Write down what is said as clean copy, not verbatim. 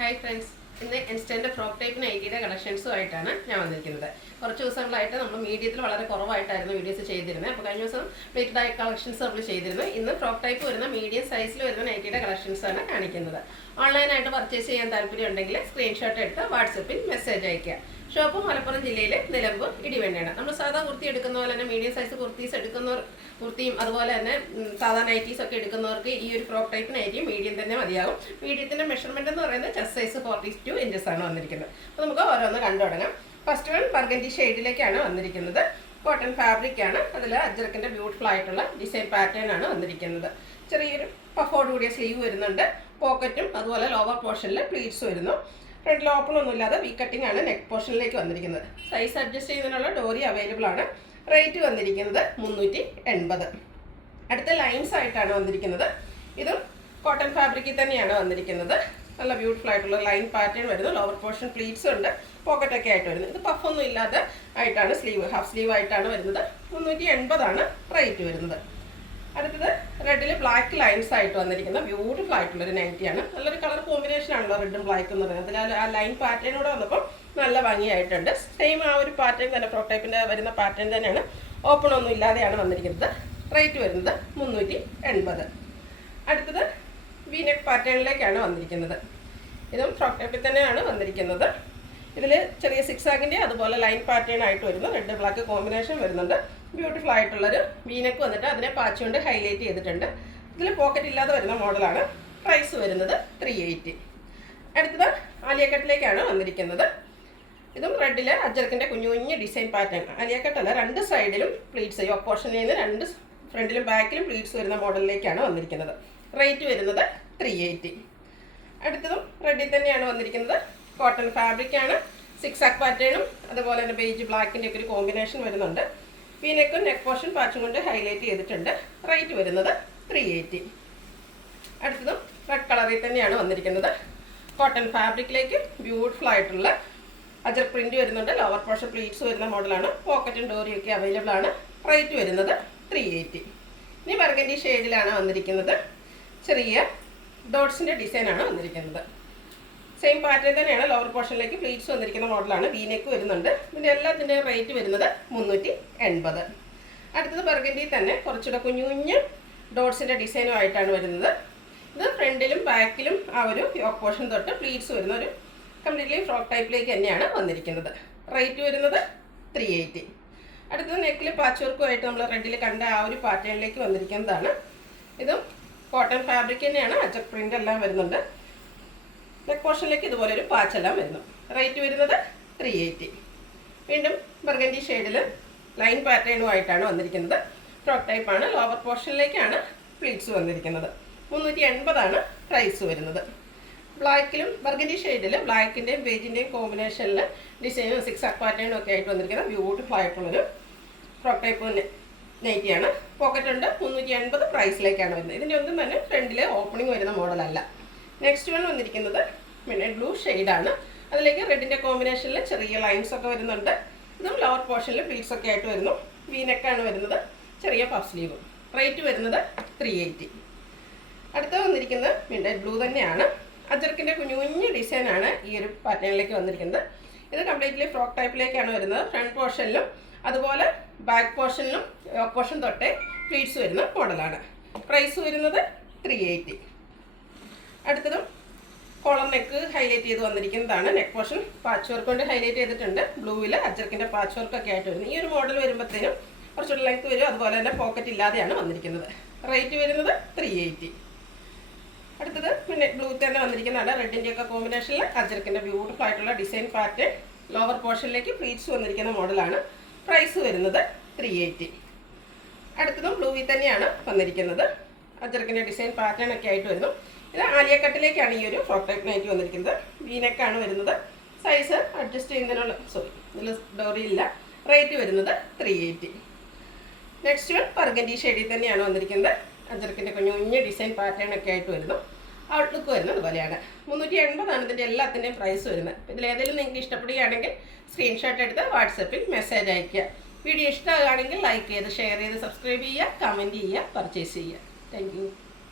Hi friends, ഇന്ന് instant frock type നൈറ്റിയുടെ കളക്ഷൻസുമായിട്ടാണ് ഞാൻ വന്നിരിക്കുന്നത്. കുറച്ച് ദിവസങ്ങളായിട്ട് നമ്മൾ മീഡിയത്തിൽ വളരെ കുറവായിട്ടായിരുന്നു വീഡിയോസ് ചെയ്തിരുന്നത്. അപ്പോൾ കഴിഞ്ഞ ദിവസം പ്ലേറ്റഡ് കളക്ഷൻസ് നമ്മൾ ചെയ്തിരുന്നു. ഇന്ന് ഫ്രോക്ക് ടൈപ്പ് വരുന്ന മീഡിയം സൈസിൽ വരുന്ന നൈറ്റിയുടെ കളക്ഷൻസാണ് കാണിക്കുന്നത്. ഓൺലൈനായിട്ട് പർച്ചേസ് ചെയ്യാൻ താല്പര്യം ഉണ്ടെങ്കിൽ സ്ക്രീൻഷോട്ട് എടുത്ത് വാട്സപ്പിൽ മെസ്സേജ് അയയ്ക്കുക. ഷോപ്പ് മലപ്പുറം ജില്ലയിലെ നിലമ്പൂർ ഇടിവണ്ണയാണ്. നമ്മൾ സാധാ കുർത്തി എടുക്കുന്ന പോലെ തന്നെ മീഡിയം സൈസ് കുർത്തീസ് എടുക്കുന്നവർ കുർത്തിയും അതുപോലെ തന്നെ സാധാ നൈറ്റീസ് ഒക്കെ എടുക്കുന്നവർക്ക് ഈ ഒരു ഫ്രോക്ക് ടൈപ്പ് നൈറ്റിയും മീഡിയം തന്നെ മതിയാകും. മീഡിയത്തിൻ്റെ മെഷർമെൻറ്റ് എന്ന് പറയുന്നത് ചെസ്റ്റ് സൈസ് 42 ഇഞ്ചസ് ആണ് വന്നിരിക്കുന്നത്. അപ്പോൾ നമുക്ക് ഓരോന്ന് കണ്ടു തുടങ്ങാം. ഫസ്റ്റ് വൺ ബർഗൻഡി ഷെയ്ഡിലേക്കാണ് വന്നിരിക്കുന്നത്. കോട്ടൺ ഫാബ്രിക് ആണ്. അതിൽ അജ്രക്കിൻ്റെ ബ്യൂട്ടിഫുൾ ആയിട്ടുള്ള ഡിസൈൻ പാറ്റേൺ ആണ് വന്നിരിക്കുന്നത്. ചെറിയൊരു പഫോട് കൂടിയ സ്ലീവ് വരുന്നുണ്ട്. പോക്കറ്റും അതുപോലെ ലോവർ പോർഷനിൽ പ്ലീറ്റ്സ് വരുന്നു. ഫ്രണ്ടിൽ ഓപ്പൺ ഒന്നുമില്ലാതെ വി കട്ടിംഗ് ആണ് നെക്ക് പോർഷനിലേക്ക് വന്നിരിക്കുന്നത്. സൈസ് അഡ്ജസ്റ്റ് ചെയ്യുന്നതിനുള്ള ഡോറി അവൈലബിൾ ആണ്. റേറ്റ് വന്നിരിക്കുന്നത് 380. അടുത്ത ലൈൻസ് ആയിട്ടാണ് വന്നിരിക്കുന്നത്. ഇതും കോട്ടൺ ഫാബ്രിക്കിൽ തന്നെയാണ് വന്നിരിക്കുന്നത്. നല്ല ബ്യൂട്ടിഫുൾ ആയിട്ടുള്ള ലൈൻ പാറ്റേൺ വരുന്നു. ലോവർ പോർഷൻ പ്ലീറ്റ്സ് ഉണ്ട്. പോക്കറ്റൊക്കെ ആയിട്ട് വരുന്നത്. ഇത് പഫൊന്നും ഇല്ലാതെ ആയിട്ടാണ് സ്ലീവ്, ഹാഫ് സ്ലീവ് ആയിട്ടാണ് വരുന്നത്. 380 ആണ് റേറ്റ് വരുന്നത്. അടുത്തത് റെഡിൽ ബ്ലാക്ക് ലൈൻസ് ആയിട്ട് വന്നിരിക്കുന്ന ബ്യൂട്ടിഫുൾ ആയിട്ടുള്ളൊരു നൈറ്റിയാണ്. നല്ലൊരു കളർ കോമ്പിനേഷൻ ആണല്ലോ റെഡും ബ്ലാക്ക് എന്ന് പറയുന്നത്. അതിൽ ആ ലൈൻ പാറ്റേണൂടെ വന്നപ്പോൾ നല്ല ഭംഗിയായിട്ടുണ്ട്. സെയിം ആ ഒരു പാറ്റേൺ തന്നെ, ഫ്രോക്ക് ടൈപ്പിൻ്റെ വരുന്ന പാറ്റേൺ തന്നെയാണ്. ഓപ്പൺ ഒന്നും ഇല്ലാതെയാണ് വന്നിരിക്കുന്നത്. റേറ്റ് വരുന്നത് 380. അടുത്തത് വി നെക്ക് പാറ്റേണിലേക്കാണ് വന്നിരിക്കുന്നത്. ഇതും ഫ്രോക്ക് ടൈപ്പിൽ തന്നെയാണ് വന്നിരിക്കുന്നത്. ഇതിൽ ചെറിയ സിക്സാഗിൻ്റെ അതുപോലെ ലൈൻ പാറ്റേൺ ആയിട്ട് വരുന്നു. റെഡ് ബ്ലാക്ക് കോമ്പിനേഷൻ വരുന്നുണ്ട്. ബ്യൂട്ടിഫുൾ ആയിട്ടുള്ളൊരു വീനക്ക് വന്നിട്ട് അതിനെ പാച്ച് കൊണ്ട് ഹൈലൈറ്റ് ചെയ്തിട്ടുണ്ട്. ഇതിൽ പോക്കറ്റ് ഇല്ലാതെ വരുന്ന മോഡലാണ്. പ്രൈസ് വരുന്നത് 380. അടുത്തത് ആലിയ കട്ടിലേക്കാണ് വന്നിരിക്കുന്നത്. ഇതും റെഡിൽ അജ്രക്കിൻ്റെ കുഞ്ഞു കുഞ്ഞ് ഡിസൈൻ പാറ്റേൺ. ആലിയ കട്ടല്ല, രണ്ട് സൈഡിലും പ്ലീറ്റ്സ്, യോക്ക് പോർഷനിൽ നിന്ന് രണ്ട് ഫ്രണ്ടിലും ബാക്കിലും പ്ലീറ്റ്സ് വരുന്ന മോഡലിലേക്കാണ് വന്നിരിക്കുന്നത്. റേറ്റ് വരുന്നത് 380. അടുത്തതും റെഡിൽ തന്നെയാണ് വന്നിരിക്കുന്നത്. കോട്ടൺ ഫാബ്രിക്കാണ്. സിക്സാക് പാറ്റേണും അതുപോലെ തന്നെ ബേജ് ബ്ലാക്കിൻ്റെ ഒക്കെ ഒരു കോമ്പിനേഷൻ വരുന്നുണ്ട്. വീനെക്കും നെക്ക് പോർഷൻ പാച്ചും കൊണ്ട് ഹൈലൈറ്റ് ചെയ്തിട്ടുണ്ട്. റേറ്റ് വരുന്നത് 380. അടുത്തതും റെഡ് കളറിൽ തന്നെയാണ് വന്നിരിക്കുന്നത്. കോട്ടൺ ഫാബ്രിക്കിലേക്ക് ബ്യൂട്ടിഫുൾ ആയിട്ടുള്ള അജർ പ്രിൻറ്റ് വരുന്നുണ്ട്. ലോവർ പോർഷൻ പ്ലീറ്റ്സ് വരുന്ന മോഡലാണ്. പോക്കറ്റും ഡോറിയൊക്കെ അവൈലബിൾ ആണ്. റേറ്റ് വരുന്നത് 380. ഇനി ബർഗൻഡി ഷെയ്ഡിലാണ് വന്നിരിക്കുന്നത്. ചെറിയ ഡോട്ട്സിൻ്റെ ഡിസൈനാണ് വന്നിരിക്കുന്നത്. സെയിം പാറ്റേൺ തന്നെയാണ്. ലോവർ പോർഷനിലേക്ക് പ്ലീറ്റ്സ് വന്നിരിക്കുന്ന മോഡലാണ്. വീനെക്ക് വരുന്നുണ്ട്. ഇതിൻ്റെ എല്ലാത്തിൻ്റെയും റേറ്റ് വരുന്നത് 380. അടുത്തത് ബർഗൻഡി തന്നെ കുറച്ചുകൂടെ കുഞ്ഞു കുഞ്ഞ് ഡോട്ട്സിൻ്റെ ഡിസൈനുമായിട്ടാണ് വരുന്നത്. ഇത് ഫ്രണ്ടിലും ബാക്കിലും ആ ഒരു യോക്ക് പോർഷൻ തൊട്ട് പ്ലീറ്റ്സ് വരുന്ന ഒരു കംപ്ലീറ്റ്ലി ഫ്രോക്ക് ടൈപ്പിലേക്ക് തന്നെയാണ് വന്നിരിക്കുന്നത്. റേറ്റ് വരുന്നത് 380. അടുത്തത് നെക്കിൽ പാച്ച് വർക്കുമായിട്ട് നമ്മൾ റെഡിൽ കണ്ട ആ ഒരു പാറ്റേണിലേക്ക് വന്നിരിക്കുന്നതാണ്. ഇതും കോട്ടൺ ഫാബ്രിക് തന്നെയാണ്. അജർ പ്രിൻ്റ് എല്ലാം വരുന്നുണ്ട്. നെക്ക് പോർഷനിലേക്ക് ഇതുപോലെ ഒരു പാച്ചെല്ലാം വരുന്നു. റേറ്റ് വരുന്നത് 380. വീണ്ടും ബർഗൻഡി ഷെയ്ഡിൽ ലൈൻ പാറ്റേണുമായിട്ടാണ് വന്നിരിക്കുന്നത്. ഫ്രോക്ക് ടൈപ്പാണ്. ലോവർ പോർഷനിലേക്കാണ് പ്ലീറ്റ്സ് വന്നിരിക്കുന്നത്. 380 ആണ് പ്രൈസ് വരുന്നത്. ബ്ലാക്കിലും ബർഗൻഡി ഷെയ്ഡിൽ ബ്ലാക്കിൻ്റെയും ബേജിൻ്റെയും കോമ്പിനേഷനിൽ ഡിസൈനും സിക്സാക് പാറ്റേണും ഒക്കെ ആയിട്ട് വന്നിരിക്കുന്ന ബ്യൂട്ടിഫുൾ ആയിട്ടുള്ളൊരു ഫ്രോക്ക് ടൈപ്പ് നൈറ്റിയാണ്. പോക്കറ്റ് ഉണ്ട്. 380 പ്രൈസിലേക്കാണ് വരുന്നത്. ഇതിൻ്റെ ഒന്നും തന്നെ ഫ്രണ്ടിൽ ഓപ്പണിംഗ് വരുന്ന മോഡലല്ല. നെക്സ്റ്റ് വൺ വന്നിരിക്കുന്നത് മിഡ്നൈറ്റ് ബ്ലൂ ഷെയ്ഡാണ്. അതിലേക്ക് റെഡിൻ്റെ കോമ്പിനേഷനിൽ ചെറിയ ലൈൻസ് ഒക്കെ വരുന്നുണ്ട്. ഇതും ലോവർ പോർഷനിൽ പ്ലീറ്റ്സ് ഒക്കെ ആയിട്ട് വരുന്നു. വീനെക്കാണ് വരുന്നത്. ചെറിയ പഫ് സ്ലീവ്. റേറ്റ് വരുന്നത് 380. അടുത്ത വന്നിരിക്കുന്നത് മിഡ്നൈറ്റ് ബ്ലൂ തന്നെയാണ്. അജർക്കിൻ്റെ കുഞ്ഞു കുഞ്ഞു ഡിസൈനാണ് ഈ ഒരു പാറ്റേണിലേക്ക് വന്നിരിക്കുന്നത്. ഇത് കംപ്ലീറ്റ്ലി ഫ്രോക്ക് ടൈപ്പിലേക്കാണ് വരുന്നത്. ഫ്രണ്ട് പോർഷനിലും അതുപോലെ ബാക്ക് പോർഷനിലും യോക്ക് പോർഷൻ തൊട്ടേ പ്ലീറ്റ്സ് വരുന്ന മോഡലാണ്. പ്രൈസ് വരുന്നത് 380. അടുത്തതും കോളർ നെക്ക് ഹൈലൈറ്റ് ചെയ്ത് വന്നിരിക്കുന്നതാണ്. നെക്ക് പോർഷൻ പാച്ച് വർക്ക് കൊണ്ട് ഹൈലൈറ്റ് ചെയ്തിട്ടുണ്ട്. ബ്ലൂവിൽ അജർക്കിൻ്റെ പാച്ച് വർക്കൊക്കെ ആയിട്ട് വരുന്നു. ഈ ഒരു മോഡൽ വരുമ്പോഴത്തേനും കുറച്ചുകൂടി ലെങ്ത് വരും. അതുപോലെ തന്നെ പോക്കറ്റ് ഇല്ലാതെയാണ് വന്നിരിക്കുന്നത്. റേറ്റ് വരുന്നത് 380. അടുത്തത് പിന്നെ ബ്ലൂ തന്നെ വന്നിരിക്കുന്നതാണ്. റെഡിൻ്റെ ഒക്കെ കോമ്പിനേഷനിൽ അജർക്കിൻ്റെ ബ്യൂട്ടിഫുൾ ആയിട്ടുള്ള ഡിസൈൻ പാറ്റേൺ. ലോവർ പോർഷനിലേക്ക് പ്ലീറ്റ്സ് വന്നിരിക്കുന്ന മോഡലാണ്. പ്രൈസ് വരുന്നത് 380. അടുത്തതും ബ്ലൂവിൽ തന്നെയാണ് വന്നിരിക്കുന്നത്. അജർക്കിൻ്റെ ഡിസൈൻ പാറ്റേൺ ഒക്കെ ആയിട്ട് വരുന്നു. ഇത് ആലിയ കട്ടിലേക്കാണ് ഈ ഒരു ഫ്രോക്ക് ടൈപ്പ് നൈറ്റി വന്നിരിക്കുന്നത്. വീനെക്കാണ് വരുന്നത്. സൈസ് അഡ്ജസ്റ്റ് ചെയ്യുന്നതിനുള്ള ഇതിൽ ഡോറി ഇല്ല. റേറ്റ് വരുന്നത് 380. നെക്സ്റ്റ് വൺ ബർഗൻഡി ഷെയ്ഡിൽ തന്നെയാണ് വന്നിരിക്കുന്നത്. അജർക്കിൻ്റെ കുഞ്ഞു കുഞ്ഞ് ഡിസൈൻ പാറ്റേൺ ഒക്കെ ആയിട്ട് വരുന്നു. ഔട്ട്ലുക്ക് വരുന്നത് അതുപോലെയാണ്. 380 ആണ് ഇതിൻ്റെ എല്ലാത്തിൻ്റെയും പ്രൈസ് വരുന്നത്. ഇതിലേതെങ്കിലും നിങ്ങൾക്ക് ഇഷ്ടപ്പെടുകയാണെങ്കിൽ സ്ക്രീൻഷോട്ട് എടുത്ത് വാട്സപ്പിൽ മെസ്സേജ് അയയ്ക്കുക. വീഡിയോ ഇഷ്ടമാകുകയാണെങ്കിൽ ലൈക്ക് ചെയ്ത് ഷെയർ ചെയ്ത് സബ്സ്ക്രൈബ് ചെയ്യുക, കമൻറ്റ് ചെയ്യുക, പർച്ചേസ് ചെയ്യുക. Thank you.